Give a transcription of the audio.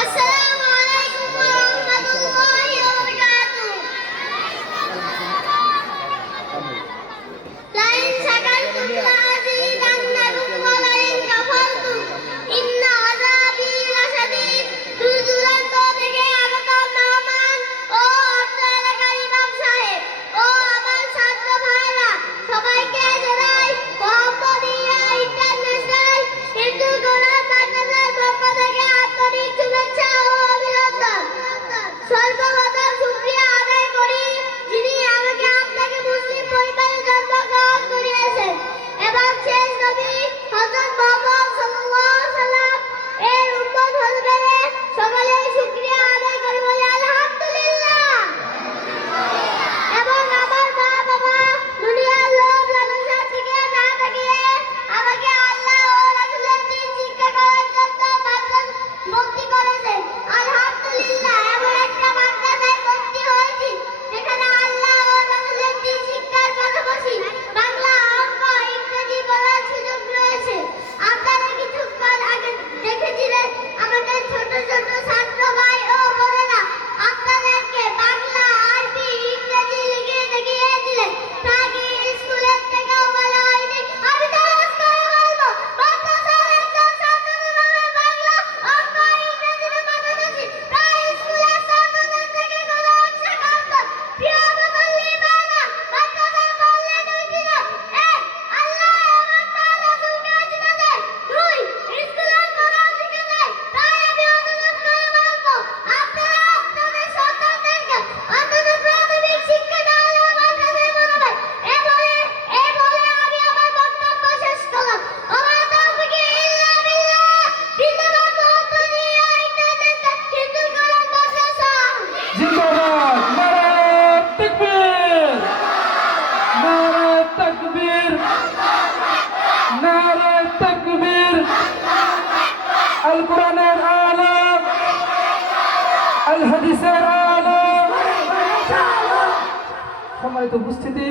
আসসালামু আলাইকুম ওয়া রাহমাতুল্লাহি ওয়া বারাকাতুহু। লাইন শাকারতুম লাযিদান্নাকুম ওয়া লাইন কাফারতুম ইন্না আযাবি লাশাদীদ। দূর-দূরান্ত থেকে আগত মেহমান ও অত্র এলাকার ইমাম সাহেব ও আমার ছাত্র ভাইরা, সবাইকে জানাই মোহাম্মদিয়া ইন্টারন্যাশনাল হিন্দু কোরআন মাদ্রাসার পক্ষ থেকে আন্তরিক শুভেচ্ছা ও অভিনন্দন। সর্বপ্রথম শুকরিয়া আদায় করি যিনি আমাকে আপনাকে মুসলিম পরিবারে জন্মগ্রহণ করিয়েছেন এবং শেষ নবী হযরত মুহাম্মদ সাল্লাল্লাহু আলাইহি সাল্লাম এর উম্মত হযরতে সকলেই শুকরিয়া আদায় করি বলে আলহামদুলিল্লাহ। এবং আমার মা বাবা দুনিয়ার লোভ লালসার দিকে না তাকিয়ে আমাকে আল্লাহ ও রাসূলের দ্বীন শিক্ষা করার জন্য মাদ্রাসায় ভর্তি করেছেন। আলহামদুলিল্লাহ, এমন একটা মাদ্রাসায় ভর্তি হয়েছি যেখানে আল্লাহ ও রাসূলের দ্বীন শিক্ষার পাশাপাশি বাংলা, অঙ্ক, ইংরেজি পড়ার সুযোগ রয়েছে। আপনারা কিছুক্ষণ আগে দেখেছিলেন আমাদের ছোট ছোট ছাত্র ভাই ও বোনেরা আপনাদেরকে বাংলা, আরবি, ইংরেজি লিখে দেখিয়েছিলেন। তাকে স্কুলের থেকেও বলা হয়নি। আমি তালাশ করে বলবো, মাদ্রাসার একজন ছাত্র কিভাবে বাংলা, অঙ্ক, ইংরেজিতে পারদর্শী, তাই স্কুলের ছাত্রদের থেকে কোনো অংশে কম নয়। প্রিয় মুসল্লিমানা, মাদ্রাসায় পড়লে দুইটি লাভ: এক, আল্লাহ এবং তার রাসূলকে চিনে যায়; দুই, স্কুলের কোরআন শিখে যায়। তাই আমি অনুরোধ করে বলবো, আপনারা আপনাদের সন্তানদেরকে অন্তত প্রাথমিক শিক্ষা দেওয়ার মাদ্রাসায় পড়াবেন। এ বলে আমি আমার বক্তব্য শেষ করলাম। ওমা তাওফীকি ইল্লা বিল্লাহ। জিন্দাবাদ মোহাম্মদিয়া ইন্টারন্যাশনাল হিন্দু কোরআন মাদ্রাসা। জিন্দাবাদ। নারায়ে তাকবীর, নারায়ে তাকবীর। আল কোরআনের আলম, আল হাদিসের আলম। সম্মানিত উপস্থিতি,